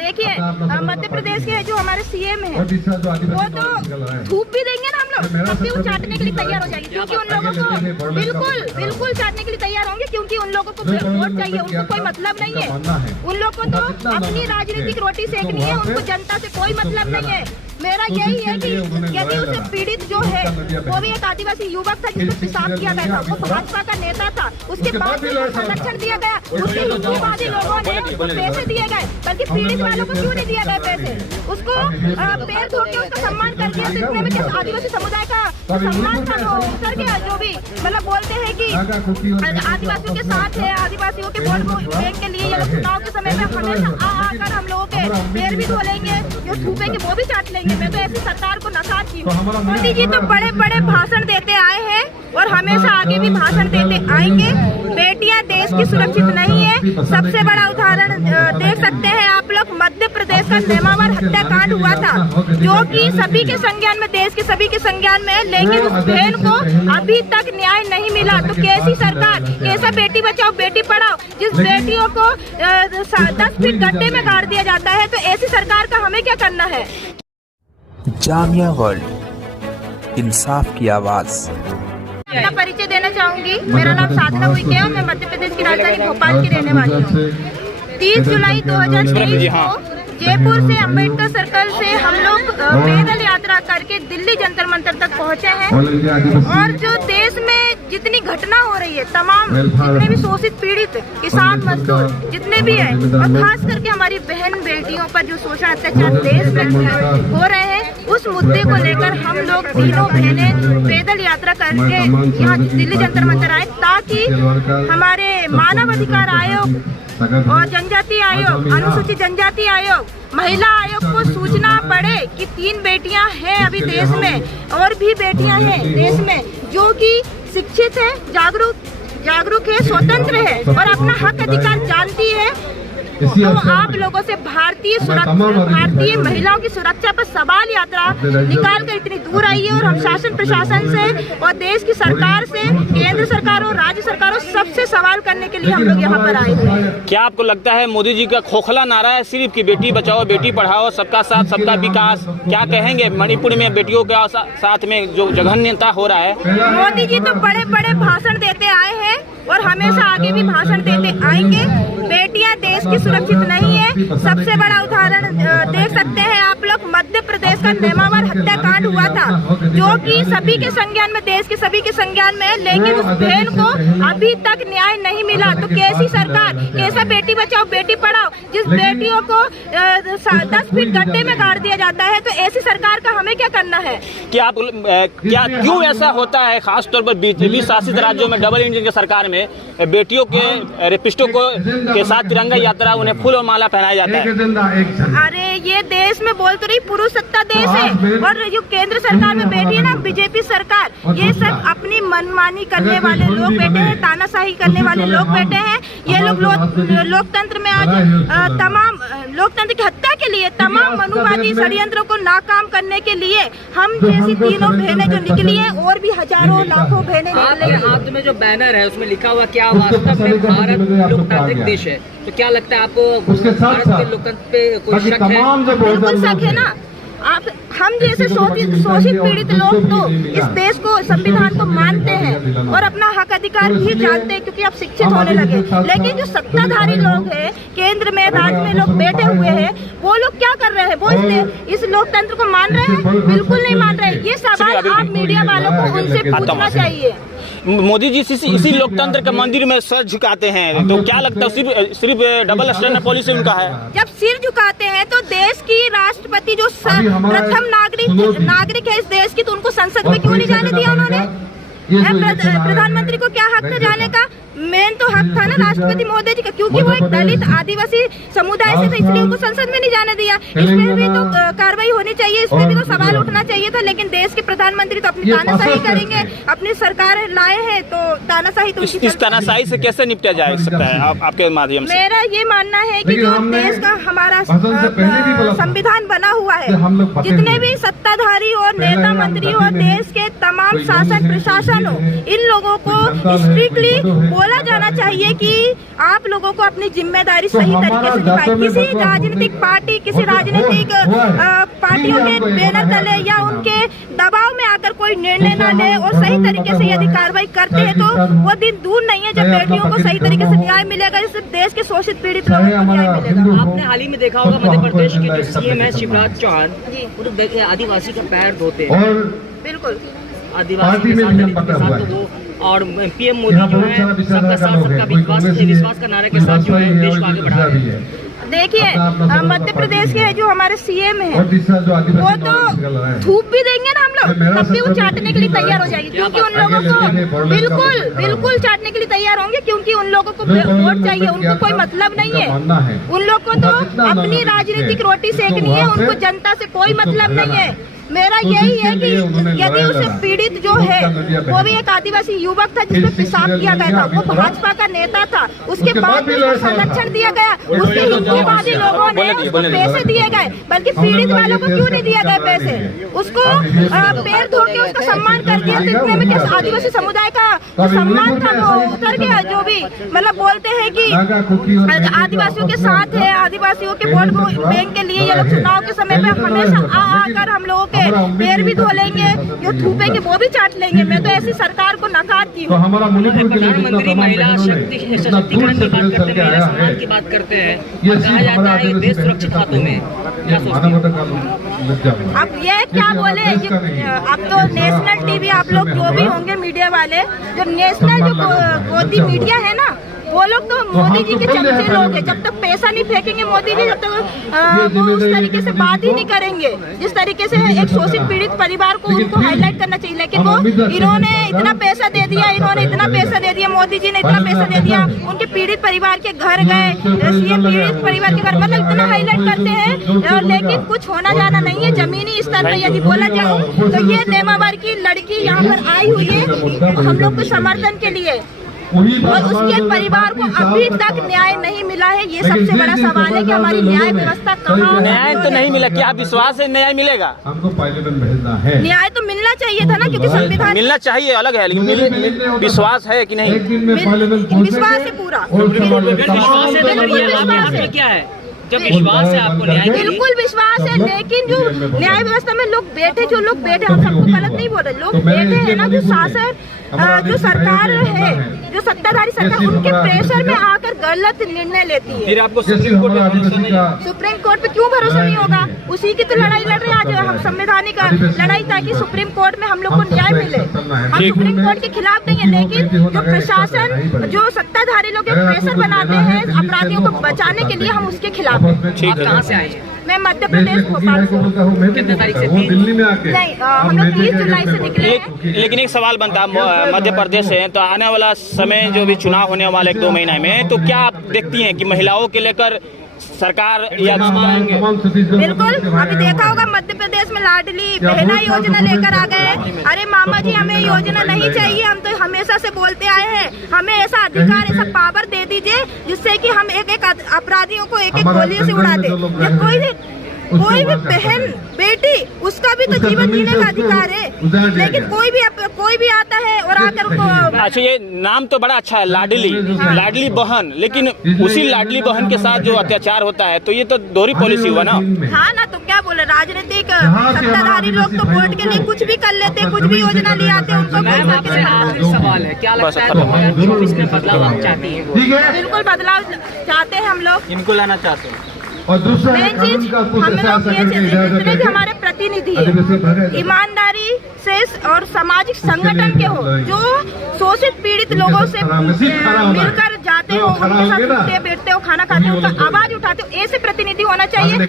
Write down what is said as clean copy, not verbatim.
देखिए मध्य प्रदेश के जो हमारे सीएम है वो तो धूप भी देंगे ना हम लोग तब भी वो चाटने के लिए तैयार हो जाएंगे, क्योंकि उन लोगों को बिल्कुल चाटने के लिए तैयार होंगे, क्योंकि उन लोगों को वोट चाहिए, उनको कोई मतलब नहीं है। उन लोगों को तो अपनी राजनीतिक रोटी सेकनी है, उनको जनता से कोई मतलब नहीं है। मेरा यही है कि यदि उसे पीड़ित जो है वो भी एक आदिवासी युवक था जिसको पेशाब किया गया था, वो भाजपा का नेता था, उसके बाद भी संरक्षण दिया गया, उसके युद्धवादी लोगों ने उसको पैसे दिए गए, बल्कि पीड़ित वालों को क्यों नहीं दिया गया पैसे? उसको पैर धो के उसका सम्मान कर दिया, जितने में कैसे आदिवासी समुदाय का सम्मान था वो उतर गया। जो भी मतलब बोलते हैं कि आदिवासियों के साथ है, आदिवासियों के वोट बैंक के लिए ये चुनाव के समय में हमेशा आकर हम लोगों के पैर भी धो लेंगे, जो छूपे के वो भी चाट लेंगे। मैं तो ऐसी सरकार को नकारती हूँ। मोदी जी तो बड़े बड़े भाषण देते आए हैं और हमेशा आगे भी भाषण देते आएंगे। बेटियां देश की सुरक्षित नहीं है। सबसे बड़ा उदाहरण देख सकते हैं आप लोग, मध्य प्रदेश का नेमावर हत्याकांड हुआ था, जो कि सभी के संज्ञान में, देश के सभी के संज्ञान में है, लेकिन उस बहन को अभी तक न्याय नहीं मिला। तो कैसी सरकार, कैसा बेटी बचाओ बेटी पढ़ाओ, जिस बेटियों को 10 फीट गड्ढे में गाड़ दिया जाता है, तो ऐसी सरकार का हमें क्या करना है? जामिया वर्ल्ड, इंसाफ की आवाज। अपना परिचय देना चाहूंगी। मेरा नाम साधना उइके है और मैं मध्य प्रदेश की राजधानी भोपाल की रहने वाली हूँ। 30 जुलाई 2023 को जयपुर से अम्बेडकर सर्कल से हम लोग पैदल यात्रा करके दिल्ली जंतर मंतर तक पहुँचे हैं। और जो देश में जितनी घटना हो रही है, तमाम जितने भी शोषित पीड़ित किसान मजदूर जितने भी हैं, और खास करके हमारी बहन बेटियों पर जो शोषण अत्याचार देश में हो रहे हैं, उस मुद्दे को लेकर हम लोग तीनों बहनें पैदल यात्रा करके यहाँ दिल्ली जंतर मंतर आए, ताकि हमारे मानव अधिकार आयोग और जनजाति आयोग, अनुसूचित जनजाति आयोग, महिला आयोग को सूचना पड़े कि 3 बेटियां हैं अभी देश में, और भी बेटियां हैं देश में जो कि शिक्षित है, जागरूक है, स्वतंत्र है और अपना हक अधिकार जानती है। तो आप लोगों से भारतीय महिलाओं की सुरक्षा पर सवाल यात्रा निकाल कर इतनी दूर आई है, और हम शासन प्रशासन से और देश की सरकार से, केंद्र सरकार और राज्य सरकारों सबसे सवाल करने के लिए हम लोग यहाँ पर आए हैं। क्या आपको लगता है मोदी जी का खोखला नारा है सिर्फ कि बेटी बचाओ बेटी पढ़ाओ, सबका साथ सबका विकास? क्या कहेंगे मणिपुर में बेटियों के साथ में जो जघन्यता हो रहा है? मोदी जी तो बड़े बड़े भाषण देते आए हैं और हमेशा आगे भी भाषण देते आएंगे। बेटियां देश की सुरक्षित नहीं है। सबसे बड़ा उदाहरण देख सकते हैं आप लोग, मध्य प्रदेश का नेमावर हत्याकांड हुआ था, जो कि सभी के संज्ञान में, देश के सभी के संज्ञान में है, लेकिन उस बहन को अभी तक न्याय नहीं मिला। तो कैसी सरकार, कैसा बेटी बचाओ बेटी पढ़ाओ, जिस बेटियों को 10 फीट गड्ढे में गाड़ दिया जाता है, तो ऐसी सरकार का हमें क्या करना है? क्या क्यों ऐसा होता है? खासतौर पर बीजेपी शासित राज्यों में, डबल इंजन की सरकार में बेटियों के रेपिस्टों के साथ तिरंगा यात्रा, उन्हें फूल और माला पहनाया जाता है। अरे ये देश में बोल तो रही पुरुष सत्ता देश है, और जो केंद्र सरकार में बैठी है ना बीजेपी सरकार, ये सब अपनी मनमानी करने वाले लोग बैठे हैं, तानाशाही करने वाले लोग बैठे हैं। ये लोग लोकतंत्र में आज तमाम लोकतंत्र की हत्या के लिए, तमाम मनुवादी षड्यंत्रों को नाकाम करने के लिए हम जैसी तीनों बहनें जो निकली हैं, और भी हजारों लाखों बहनें निकली। हाथ में जो बैनर है उसमें लिखा हुआ क्या वास्तव में भारत लोकतांत्रिक देश है? तो क्या लगता है आपको भारत के लोकतंत्र पे कोई शक है? बिल्कुल शक है ना। आप हम जैसे शोषित पीड़ित लोग तो इस देश को, संविधान को मानते हैं और अपना हक अधिकार भी जानते हैं, क्योंकि अब शिक्षित होने लगे। लेकिन जो सत्ताधारी लोग हैं, केंद्र में, राज्य में लोग बैठे हुए हैं, वो लोग क्या कर रहे हैं? वो इस लोकतंत्र को मान रहे हैं? बिल्कुल नहीं मान रहे। ये सवाल आप मीडिया वालों को उनसे पूछना चाहिए। मोदी जी इसी लोकतंत्र के मंदिर में सर झुकाते हैं, तो क्या लगता है सिर्फ डबल स्टैंडर्ड पॉलिसी उनका है? जब सिर झुकाते हैं तो देश की राष्ट्रपति जो प्रथम नागरिक है इस देश की, तो उनको संसद में क्यों नहीं जाने दिया उन्होंने? प्रधानमंत्री को क्या हक था जाने का? मेन तो हक था ना राष्ट्रपति महोदय जी का, क्योंकि वो एक दलित आदिवासी समुदाय से थे, इसलिए उनको संसद में नहीं जाने दिया। इसमें भी तो कार्रवाई होनी चाहिए, इसमें भी तो सवाल उठना चाहिए था। लेकिन देश के प्रधानमंत्री तो अपनी तानाशाही करेंगे, अपनी सरकार लाए हैं तो तानाशाही तो इस तानाशाही से कैसे निपटा जा सकता है आपके माध्यम से? मेरा ये मानना है कि जो देश का हमारा संविधान बना हुआ है, जितने भी सत्ताधारी और नेता मंत्री और देश के तमाम शासन प्रशासन हो, इन लोगों को स्ट्रिक्टली बोल बोला जाना चाहिए कि आप लोगों को अपनी जिम्मेदारी सही तरीके से निभाए। किसी राजनीतिक पार्टी, किसी राजनीतिक पार्टियों के बैनर तले या उनके दबाव में आकर कोई निर्णय न ले और सही तरीके से यदि कार्रवाई करते हैं तो वो दिन दूर नहीं है जब बेटियों को सही तरीके से न्याय मिलेगा, जिससे देश के शोषित पीड़ित लोगों को न्याय मिलेगा। आपने हाल ही में देखा होगा मध्य प्रदेश के जो सीएम है शिवराज चौहान, वो तो आदिवासी का पैर धोते हैं। बिल्कुल, आदिवासी के साथ तो वो और पीएम मोदी जो है सबका साथ सबका विश्वास का नारे के साथ जो है देश को आगे बढ़ा रहे हैं। देखिए मध्य प्रदेश के जो हमारे सीएम हैं वो तो थूप भी देंगे ना हम लोग, तब भी वो चाटने के लिए तैयार हो जाएगी, क्योंकि उन लोगों को बिल्कुल चाटने के लिए तैयार होंगे, क्योंकि उन लोगों को वोट चाहिए, उनको कोई मतलब नहीं है। उन लोग को तो अपनी राजनीतिक रोटी सेकनी है, उनको जनता से कोई मतलब नहीं है। मेरा यही है कि यदि उसे पीड़ित जो है वो भी एक आदिवासी युवक था जिसमें पेशाब किया गया था, वो भाजपा का नेता था, उसके बाद भी उसको संरक्षण दिया गया, उसके हिंदूवादी लोगों ने उसको पैसे दिए गए, बल्कि पीड़ित वालों को क्यों नहीं दिया गया पैसे? उसको पैर धो के उसका सम्मान कर दिया, तो इतने में क्या आदिवासी समुदाय का जो सम्मान था वो उतर गया। जो भी मतलब बोलते हैं कि आदिवासियों के साथ है, आदिवासियों के वोट बैंक के लिए ये लोग चुनाव के समय पे हमेशा आकर हम लोगों के पैर भी धो लेंगे, जो थूपेंगे वो भी चाट लेंगे। मैं तो ऐसी सरकार को नकारती हूँ। प्रधानमंत्री महिला सशक्तिकरण की बात करते हैं, महिला सम्मान की बात करते हैं, कहा जाता है देश सुरक्षित हाथों में। अब ये क्या बोले, अब तो नेशनल टीवी आप लोग जो भी होंगे मीडिया वाले, जो नेशनल जो गोदी मीडिया है ना, वो लोग तो मोदी जी के चमचे लोग हैं। जब तक पैसा नहीं फेंकेंगे मोदी जी, जब तक वो उस तरीके से बात ही नहीं करेंगे जिस तरीके से एक शोषित पीड़ित परिवार को उनको हाईलाइट करना चाहिए। लेकिन वो इन्होंने इतना पैसा दे दिया, इन्होंने इतना पैसा दे दिया, मोदी जी ने इतना पैसा दे दिया, उनके पीड़ित परिवार के घर गए, सीएम पीड़ित परिवार के घर, मतलब इतना हाईलाइट करते हैं, लेकिन कुछ होना जाना नहीं है। जमीनी स्तर पर यदि बोला जाए तो ये नेमावर की लड़की यहाँ पर आई हुई है हम लोग को समर्थन के लिए, और उसके परिवार को अभी तक न्याय नहीं मिला है। ये सबसे बड़ा सवाल है कि हमारी न्याय व्यवस्था कहाँ? न्याय तो नहीं मिला, क्या विश्वास है न्याय मिलेगा? हमको पार्लियामेंट भेजना है। न्याय तो मिलना चाहिए था ना, क्योंकि संविधान मिलना चाहिए अलग है, लेकिन विश्वास है कि नहीं? विश्वास है पूरा, क्या है जब विश्वास है आपको न्याय? बिल्कुल विश्वास है, लेकिन जो न्याय व्यवस्था में लोग बैठे, जो लोग बैठे, हम सबको गलत नहीं बोल रहे, लोग बैठे हैं ना, जो शासन जो सरकार है, जो सत्ताधारी सरकार, उनके प्रेशर में आकर गलत निर्णय लेती है। फिर आपको सुप्रीम कोर्ट पे भरोसा नहीं? सुप्रीम कोर्ट पे क्यों भरोसा नहीं होगा? उसी की तो लड़ाई लड़ रहे हैं आज हम, संवैधानिक लड़ाई, ताकि सुप्रीम कोर्ट में हम लोग को न्याय मिले। हम सुप्रीम कोर्ट के खिलाफ नहीं है, लेकिन जो प्रशासन, जो सत्ताधारी लोग प्रेशर बनाते हैं अपराधियों को बचाने के लिए, हम उसके खिलाफ हैं। आप कहाँ से आए? मैं मध्य प्रदेश भोपाल से। कितने तारीख से? दिल्ली में आके नहीं, हम लोग 30 जुलाई से निकले हैं। लेकिन एक सवाल बनता है, मध्य प्रदेश से तो आने वाला समय जो भी चुनाव होने वाले 1-2 महीने में, तो क्या आप देखती हैं कि महिलाओं के लेकर सरकार या बिल्कुल, अभी देखा होगा मध्य प्रदेश में लाडली बहना योजना लेकर आ गए। अरे मामा जी, हमें योजना नहीं चाहिए, हम तो हमेशा से बोलते आए हैं, हमें ऐसा अधिकार, ऐसा पावर दे दीजिए जिससे कि हम एक एक अपराधियों को एक एक गोली से उड़ा दे। कोई भी बहन बेटी, उसका भी तो जीवन जीने का अधिकार है, लेकिन कोई भी आता है और आकर उनको। अच्छा, ये नाम तो बड़ा अच्छा है, लाडली बहन, लेकिन उसी लाडली बहन के साथ जो अत्याचार होता है, तो ये तो दोहरी पॉलिसी हुआ ना? हाँ ना, तो क्या बोले, राजनीतिक सत्ताधारी लोग तो वोट के लिए कुछ भी कर लेते, कुछ भी योजना ले आते, उनको। सवाल है, क्या लगता है 2024 में बदलाव आप चाहती हैं? बिल्कुल बदलाव चाहते हैं हम लोग, इनको लाना चाहते हैं। और दूसरा मेन चीज हम लोग जितने भी हमारे प्रतिनिधि हैं, ईमानदारी से और सामाजिक संगठन के हो, जो शोषित पीड़ित लोगों से मिलकर जाते हो, उनके साथ बैठते हो, खाना खाते हो, उनका आवाज उठाते हो, ऐसे प्रतिनिधि होना चाहिए।